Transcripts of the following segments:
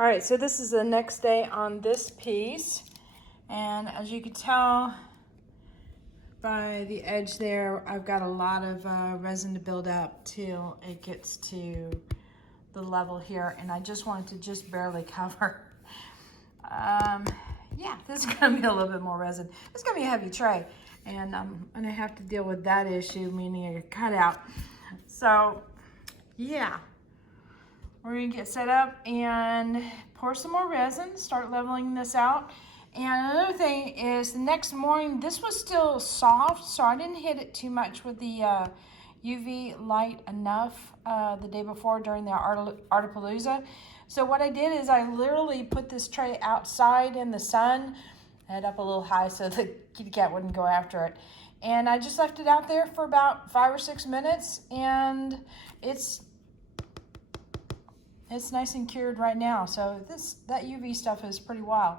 All right, so this is the next day on this piece. And as you can tell by the edge there, I've got a lot of resin to build up till it gets to the level here. And I just wanted to just barely cover. Yeah, this is gonna be a little bit more resin. It's gonna be a heavy tray. And I'm gonna have to deal with that issue, meaning a cutout. So, yeah. We're gonna get set up and pour some more resin, start leveling this out. And another thing is the next morning, this was still soft, so I didn't hit it too much with the UV light enough the day before during the Artapalooza. So what I did is I literally put this tray outside in the sun, head up a little high so the kitty cat wouldn't go after it. And I just left it out there for about 5 or 6 minutes, and it's nice and cured right now. So that UV stuff is pretty wild.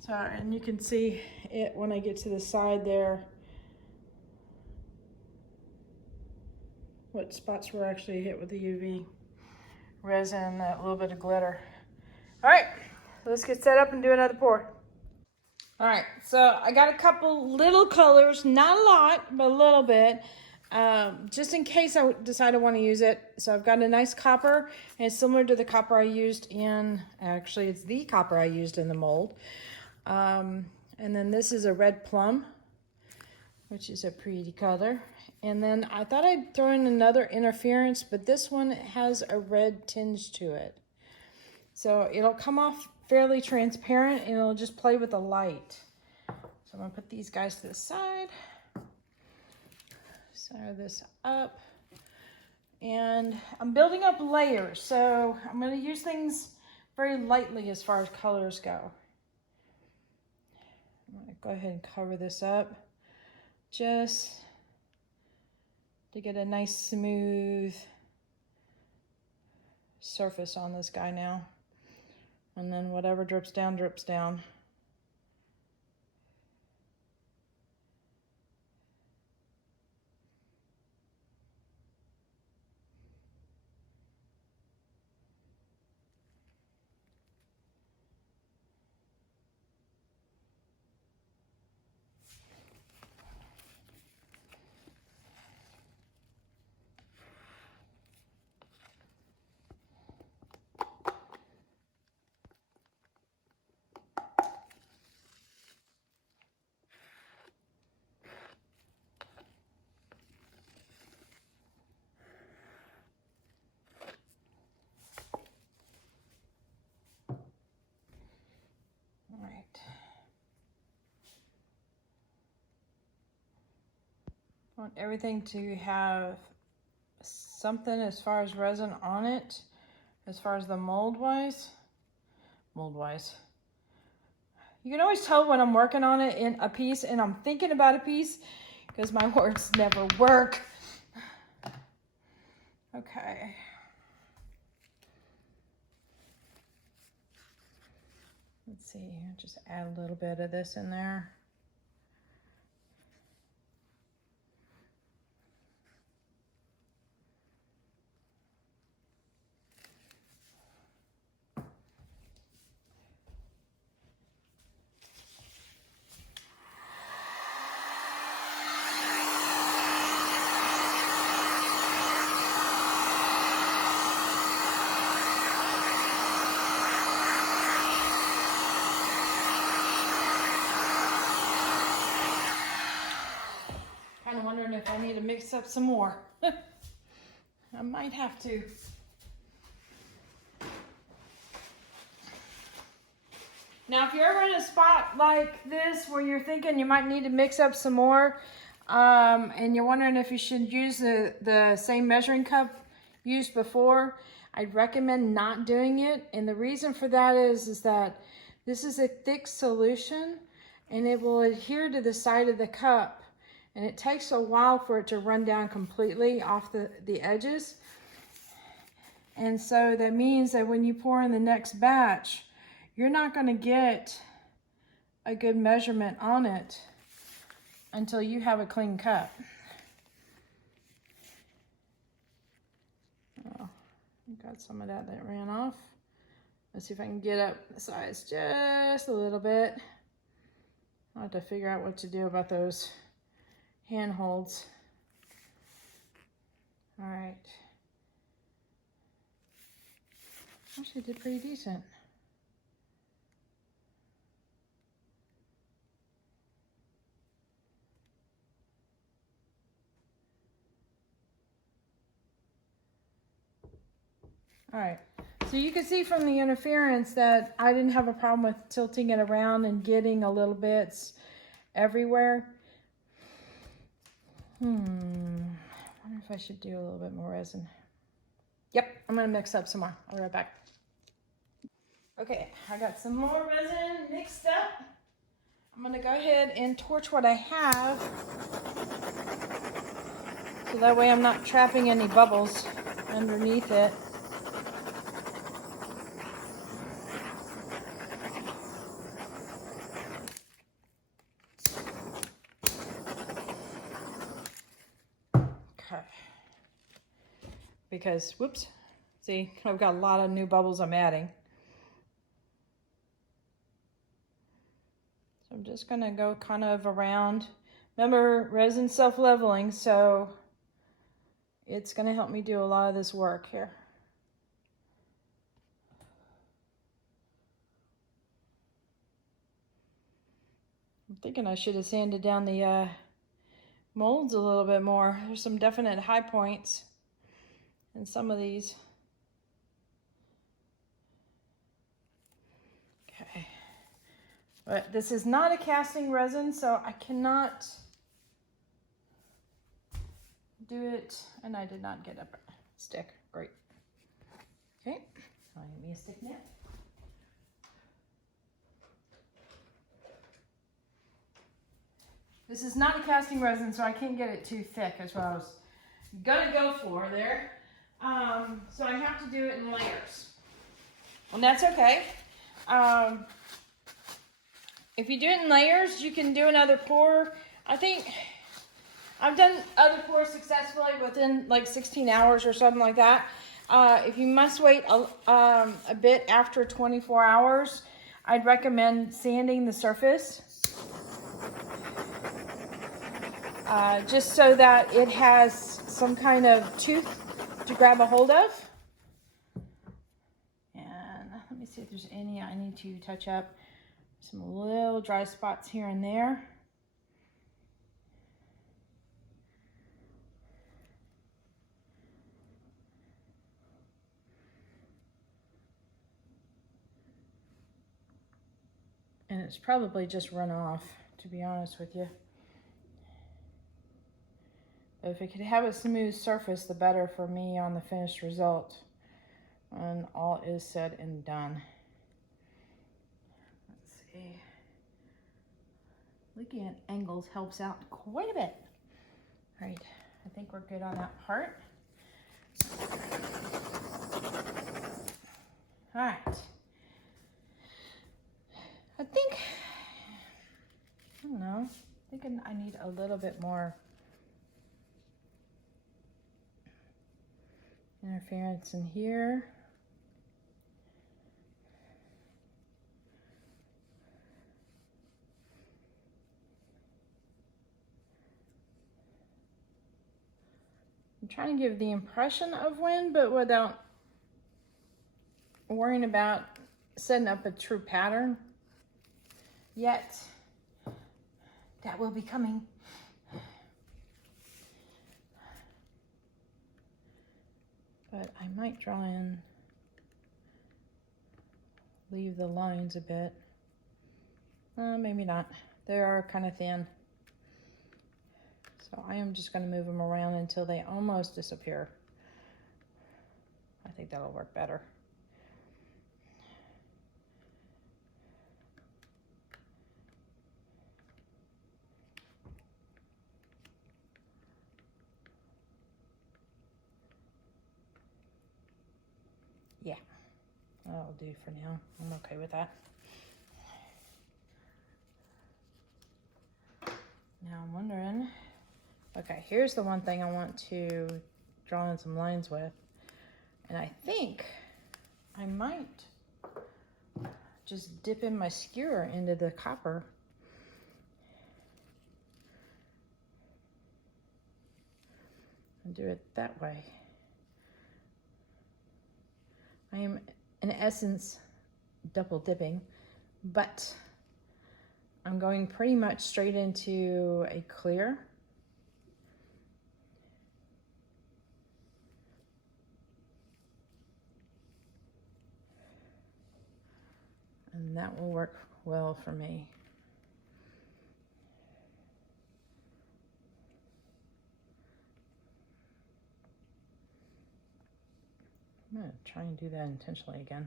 So, and you can see it when I get to the side there, what spots were actually hit with the UV resin, that little bit of glitter. All right, so let's get set up and do another pour. All right, so I got a couple little colors, not a lot, but a little bit. Just in case I decide I want to use it. So I've got a nice copper, and it's similar to the copper I used in, actually it's the copper I used in the mold. And then this is a red plum, which is a pretty color. And then I thought I'd throw in another interference, but this one has a red tinge to it. So it'll come off fairly transparent, and it'll just play with the light. So I'm gonna put these guys to the side. Center this up, and I'm building up layers, so I'm going to use things very lightly as far as colors go. I'm going to go ahead and cover this up just to get a nice smooth surface on this guy now, and then whatever drips down, drips down. I want everything to have something as far as resin on it, as far as the mold-wise. You can always tell when I'm working on it in a piece and I'm thinking about a piece because my words never work. Okay. Let's see, just add a little bit of this in there. Kind of wondering if I need to mix up some more. I might have to. Now, if you're ever in a spot like this where you're thinking you might need to mix up some more, and you're wondering if you should use the same measuring cup used before, I'd recommend not doing it. And the reason for that is that this is a thick solution and it will adhere to the side of the cup. And it takes a while for it to run down completely off the edges. And so that means that when you pour in the next batch, you're not going to get a good measurement on it until you have a clean cup. Oh, got some of that ran off. Let's see if I can get up the size just a little bit. I'll have to figure out what to do about those handholds. All right. Actually did pretty decent. All right, so you can see from the interference that I didn't have a problem with tilting it around and getting a little bits everywhere. I wonder if I should do a little bit more resin. Yep, I'm gonna mix up some more. I'll be right back. Okay, I got some more resin mixed up. I'm gonna go ahead and torch what I have, so that way I'm not trapping any bubbles underneath it. Okay. Because, whoops, see, I've got a lot of new bubbles I'm adding. So I'm just gonna go kind of around. Remember, resin self-leveling, so it's gonna help me do a lot of this work here. I'm thinking I should have sanded down the molds a little bit more. There's some definite high points in some of these. Okay. But this is not a casting resin, so I cannot do it. And I did not get a stick. Great. Okay. I'll give me a stick now. This is not a casting resin, so I can't get it too thick, is what I was gonna go for there. So I have to do it in layers. And that's okay. If you do it in layers, you can do another pour. I think I've done other pours successfully within like 16 hours or something like that. If you must wait a bit after 24 hours, I'd recommend sanding the surface. Just so that it has some kind of tooth to grab a hold of. And let me see if there's any I need to touch up. Some little dry spots here and there. And it's probably just run off, to be honest with you. But if it could have a smooth surface, the better for me on the finished result when all is said and done. Let's see. Looking at angles helps out quite a bit. All right, I think we're good on that part. All right. I don't know, I need a little bit more interference in here. I'm trying to give the impression of wind, but without worrying about setting up a true pattern yet. That will be coming. But I might try and leave the lines a bit. Maybe not. They are kind of thin. So I am just going to move them around until they almost disappear. I think that'll work better. Yeah, that'll do for now. I'm okay with that. Now I'm wondering, okay, here's the one thing I want to draw in some lines with. And I think I might just dipping my skewer into the copper. And do it that way. I am, in essence, double dipping, but I'm going pretty much straight into a clear. And that will work well for me. I'm going to try and do that intentionally again.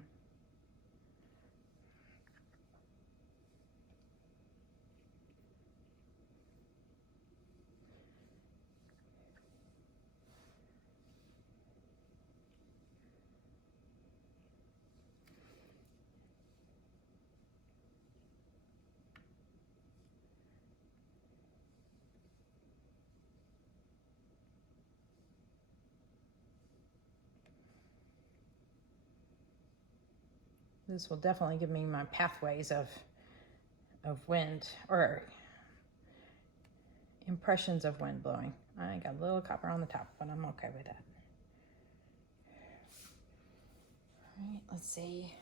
This will definitely give me my pathways of wind, or impressions of wind blowing. I got a little copper on the top, but I'm okay with that. All right, let's see.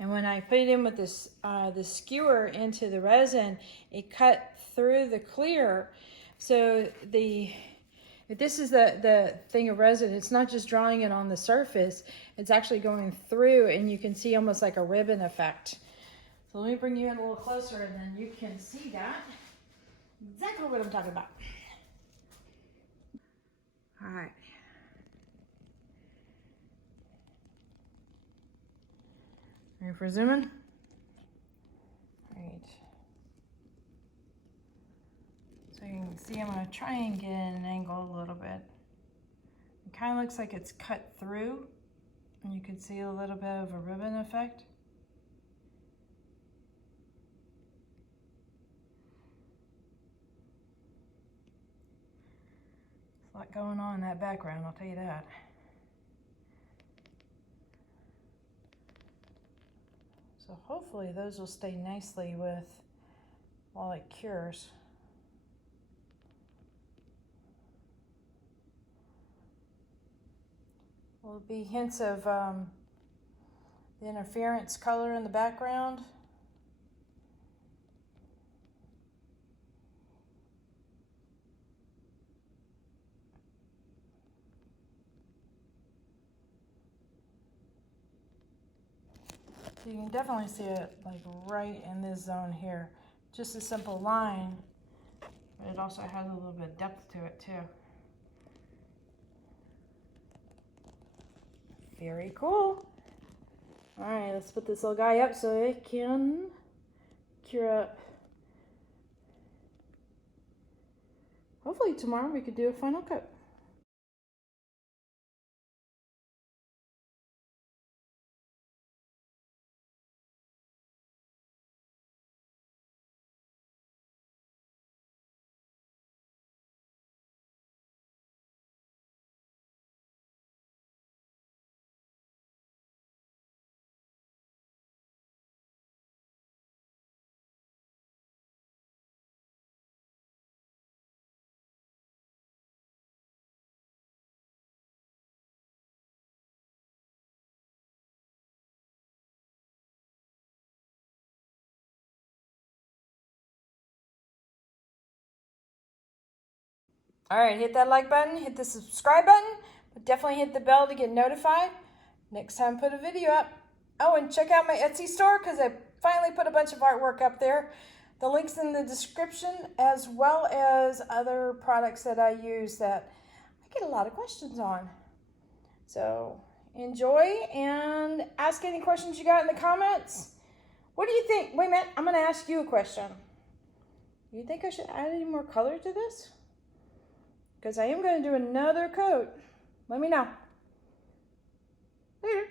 And when I put it in with this the skewer into the resin, it cut through the clear. So if this is the thing of resin, it's not just drawing it on the surface, it's actually going through, and you can see almost like a ribbon effect. So let me bring you in a little closer, and then you can see that. Exactly what I'm talking about. All right. Ready for zooming? All right. So you can see I'm going to try and get an angle a little bit. It kind of looks like it's cut through, and you can see a little bit of a ribbon effect. There's a lot going on in that background, I'll tell you that. So hopefully those will stay nicely with while it cures. Will be hints of the interference color in the background. You can definitely see it like right in this zone here. Just a simple line, but it also has a little bit of depth to it too. Very cool. All right, let's put this little guy up so it can cure up. Hopefully tomorrow we could do a final coat. All right, hit that like button, hit the subscribe button, but definitely hit the bell to get notified next time I put a video up. Oh, and check out my Etsy store because I finally put a bunch of artwork up there. The link's in the description, as well as other products that I use that I get a lot of questions on. So enjoy and ask any questions you got in the comments. What do you think? Wait a minute, I'm gonna ask you a question. Do you think I should add any more color to this? Because I am gonna do another coat. Let me know. Later.